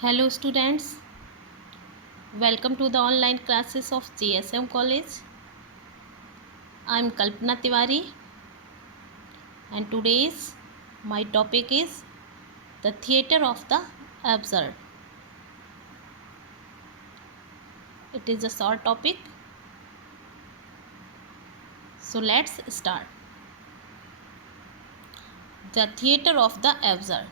Hello students, welcome to the online classes of GSM College. I am Kalpana Tiwari and today's my topic is the theatre of the absurd. It is a short topic, so let's start. The theatre of the absurd.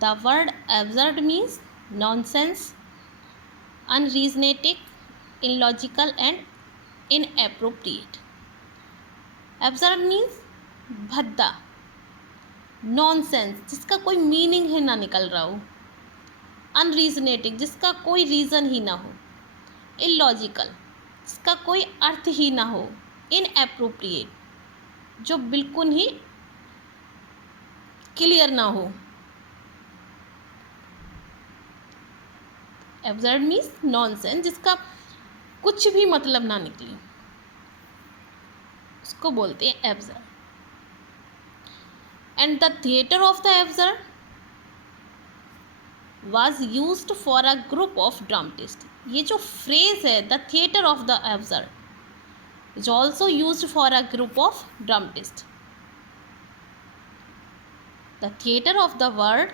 The word absurd means nonsense, unreasonable, illogical and inappropriate. Absurd means भद्दा, nonsense जिसका कोई meaning ही ना निकल रहा हो, अनरीजनेटिव जिसका कोई reason ही ना हो, इलॉजिकल जिसका कोई अर्थ ही ना हो, इनएप्रोप्रिएट जो बिल्कुल ही क्लियर ना हो. एब्सर्ड मीन्स नॉनसेंस जिसका कुछ भी मतलब ना निकले, उसको बोलते हैं absurd. And the theatre of the absurd was used for a group of dramatists. ये जो फ्रेज है the theatre of the absurd is also used for a group of dramatist. The theatre of the word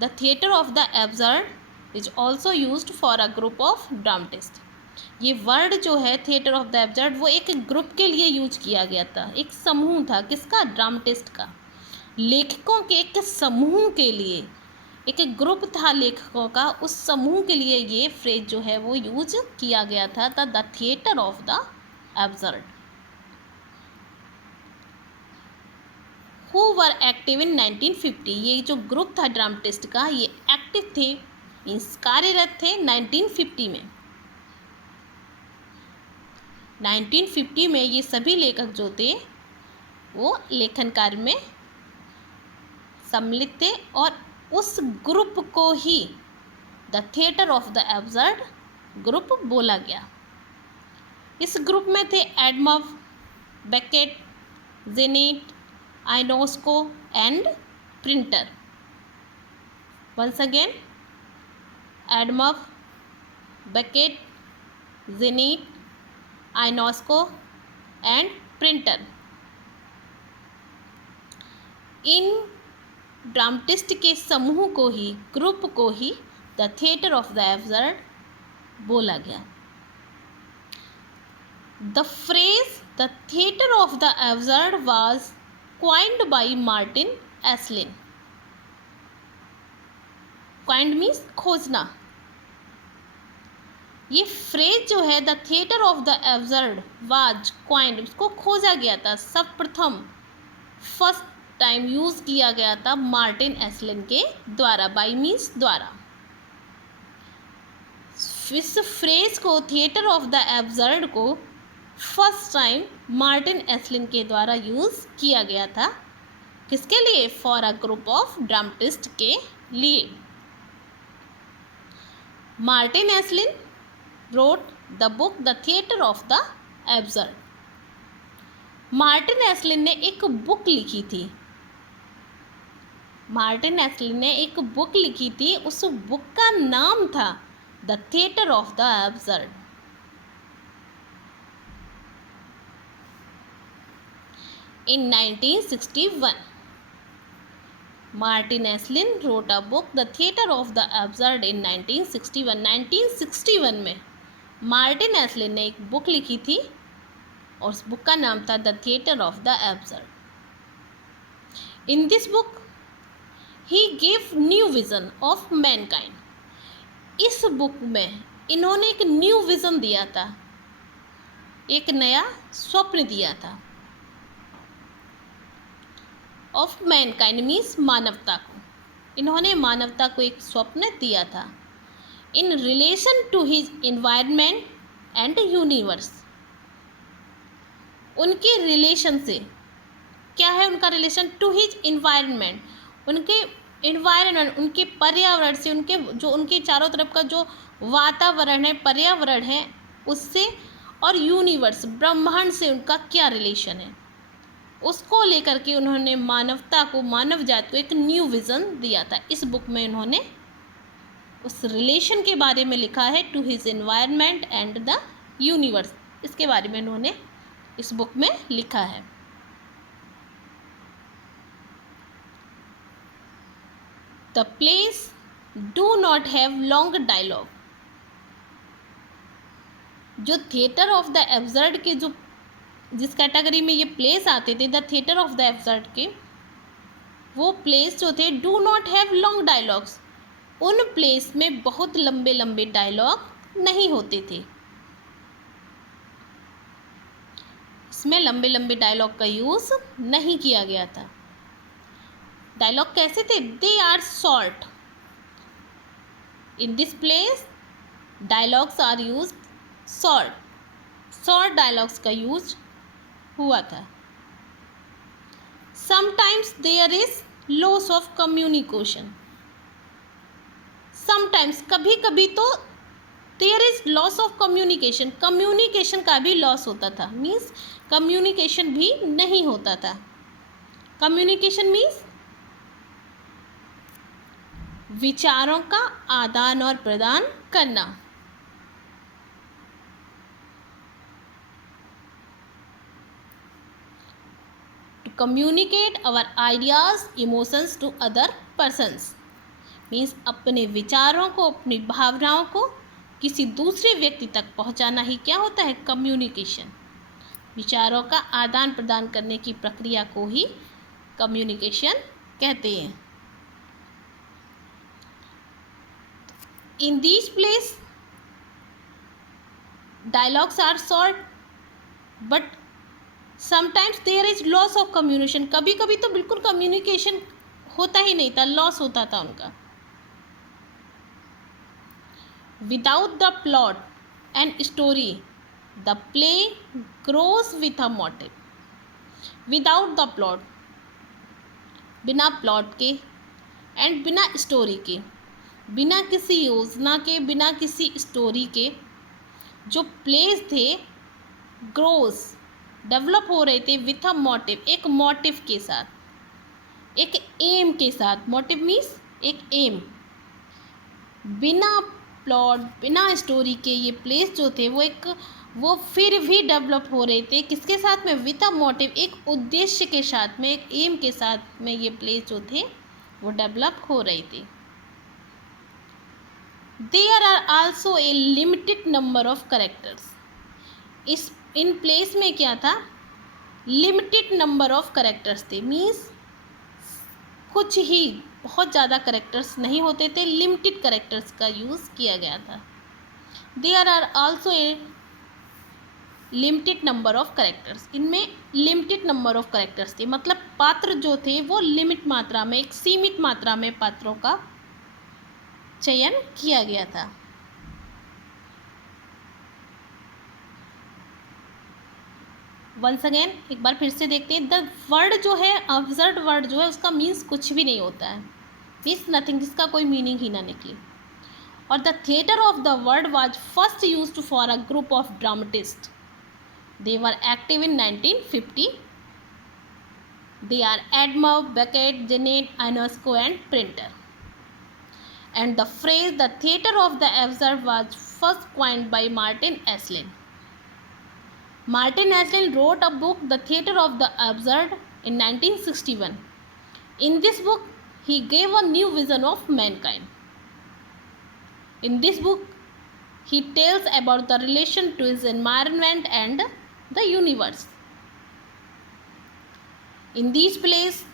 the theatre of the absurd is also used for a group of dramatist. ये word जो है theatre of the absurd वो एक group के लिए use किया गया था, एक समूह था. किसका? ड्रामेटिस्ट का, लेखकों के एक समूह के लिए, एक ग्रुप था लेखकों का, उस समूह के लिए ये फ्रेज जो है वो यूज किया गया था. The theatre of the absurd. Who were active in 1950. ये जो ग्रुप था ड्रामेटिस्ट का ये एक्टिव थे, मीन्स कार्यरत थे 1950 में. 1950 में ये सभी लेखक जो थे वो लेखन कार्य में सम्मिलित थे और उस ग्रुप को ही the theatre of the absurd group बोला गया. इस ग्रुप में थे Adamov, Beckett, Genet, Ionesco and Pinter. Once again Adamov, Beckett, Genet, Ionesco and Pinter. इन ड्रामेटिस्ट के समूह को ही, ग्रुप को ही the theatre of the absurd बोला गया. The phrase the theatre of the absurd was coined by Martin Esslin. Coined means खोजना. ये फ्रेज जो है the theatre of the absurd was coined, इसको खोजा गया था, सर्वप्रथम फर्स्ट टाइम यूज किया गया था मार्टिन एस्लिन के द्वारा. बाई मीन्स द्वारा. इस फ्रेज को थिएटर ऑफ द एब्सर्ड को फर्स्ट टाइम मार्टिन एस्लिन के द्वारा यूज किया गया था. किसके लिए? For a group of dramatist के लिए. Martin Esslin wrote the book The Theatre of the Absurd. Martin Esslin ने एक बुक लिखी थी. मार्टिन एस्लिन ने एक बुक लिखी थी, उस बुक का नाम था the theatre of the absurd. In 1961 Martin Esslin wrote a book The Theatre of the Absurd in 1961. 1961 में मार्टिन एस्लिन ने एक बुक लिखी थी और उस बुक का नाम था the theatre of the absurd. In this book he give new vision of Mankind. इस बुक में इन्होंने एक न्यू विजन दिया था, एक नया स्वप्न दिया था. ऑफ मैनकाइंड मीन्स मानवता को. इन्होंने मानवता को एक स्वप्न दिया था. In relation to his environment and universe. उनके रिलेशन से, क्या है उनका रिलेशन? टू हिज इन्वायरमेंट, उनके इन्वायरमेंट, उनके पर्यावरण से, उनके जो उनके चारों तरफ का जो वातावरण है, पर्यावरण है, उससे, और यूनिवर्स ब्रह्मांड से उनका क्या रिलेशन है. उसको लेकर के उन्होंने मानवता को, मानव जाति को एक न्यू विज़न दिया था। इस बुक में उन्होंने उस रिलेशन के बारे में लिखा है, to his environment and the universe. इसके बारे में उन्होंने इस बुक में लिखा है। The plays do not have long dialogue. जो थिएटर ऑफ द एब्सर्ड के जो जिस कैटेगरी में ये प्लेस आते थे, the theatre of the absurd के, वो प्लेस जो थे do not have long dialogues, उन प्लेस में बहुत लंबे लंबे डायलॉग नहीं होते थे। इसमें लंबे लंबे डायलॉग का यूज़ नहीं किया गया था। डायलॉग कैसे थे? They are short. In this plays dialogues are use short dialogues का यूज हुआ था। Sometimes there is loss of communication. Sometimes कभी कभी तो there is loss of communication, communication का भी लॉस होता था। मीन्स कम्युनिकेशन भी नहीं होता था। कम्युनिकेशन मीन्स विचारों का आदान और प्रदान करना। To communicate our ideas emotions to other persons means अपने विचारों को, अपनी भावनाओं को किसी दूसरे व्यक्ति तक पहुंचाना ही क्या होता है? कम्युनिकेशन। विचारों का आदान प्रदान करने की प्रक्रिया को ही कम्युनिकेशन कहते हैं। In these place dialogues are short but sometimes there is loss of communication। कभी कभी तो बिल्कुल कम्युनिकेशन होता ही नहीं था, लॉस होता था उनका। Without the plot and story the play grows with a motive। Without the plot, बिना प्लॉट के, एंड बिना स्टोरी के, बिना किसी योजना के, बिना किसी स्टोरी के जो प्लेस थे ग्रोस डेवलप हो रहे थे विथ अ मोटिव, एक मोटिव के साथ, एक एम के साथ। मोटिव मीन्स एक एम। बिना प्लॉट, बिना स्टोरी के ये प्लेस जो थे वो फिर भी डेवलप हो रहे थे। किसके साथ में? विथ अ मोटिव, एक उद्देश्य के साथ में, एक एम के साथ में ये प्लेस जो थे वो डेवलप हो रही थी। There are also a limited number of characters। In place में क्या था? लिमिटेड नंबर ऑफ कैरेक्टर्स थे। मीन्स कुछ ही, बहुत ज़्यादा कैरेक्टर्स नहीं होते थे, लिमिटेड कैरेक्टर्स का यूज़ किया गया था। There are also a limited number of characters. इनमें लिमिटेड नंबर ऑफ कैरेक्टर्स थे, मतलब पात्र जो थे वो लिमिट मात्रा में, एक सीमित मात्रा में पात्रों का चयन किया गया था। वंस अगेन एक बार फिर से देखते हैं। द वर्ड जो है, ऑब्जर्व वर्ड जो है, उसका मीन्स कुछ भी नहीं होता है, मीन्स नथिंग, जिसका कोई मीनिंग ही ना निकले। और the theatre of the word was first used for a group of dramatist. They were active in 1950। They are Adamov, Beckett, Genet, Ionesco and Pinter. And the phrase the theatre of the absurd was first coined by Martin Esslin. Martin Esslin wrote a book, The Theatre of the Absurd, in 1961. In this book, he gave a new vision of mankind. In this book, he tells about the relation to his environment and the universe. In these plays,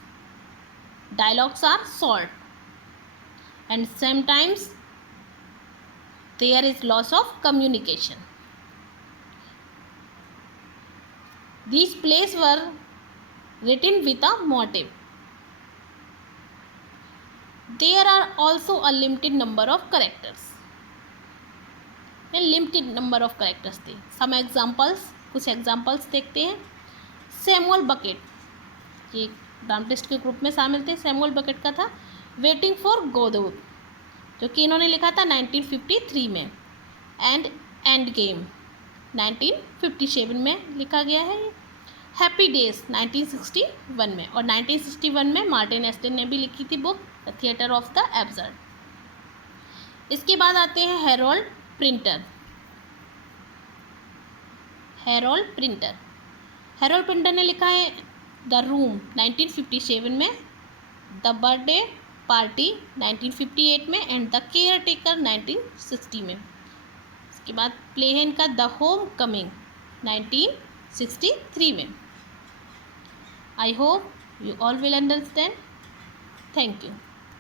dialogues are short, and sometimes there is loss of communication. These plays were written with a motive. There are also a limited number of characters. Limited number of characters थे। Some examples, कुछ examples देखते हैं। Samuel bucket, ये dramatist के group में शामिल थे। Samuel bucket का था वेटिंग फॉर गोदूद, जो कि इन्होंने लिखा था 1953 में। एंड गेम 1957 में लिखा गया है। हैप्पी डेज 1961 में, और 1961 में मार्टिन एस्टिन ने भी लिखी थी book the theatre of the absurd. इसके बाद आते हैं हैरोल्ड प्रिंटर। हैरोल्ड प्रिंटर ने लिखा है द रूम 1957 में, द बर्थडे पार्टी 1958 में एंड द केयर टेकर 1960 में। इसके बाद प्ले है इनका द होम कमिंग 1963 में। I hope you all will understand. Thank you.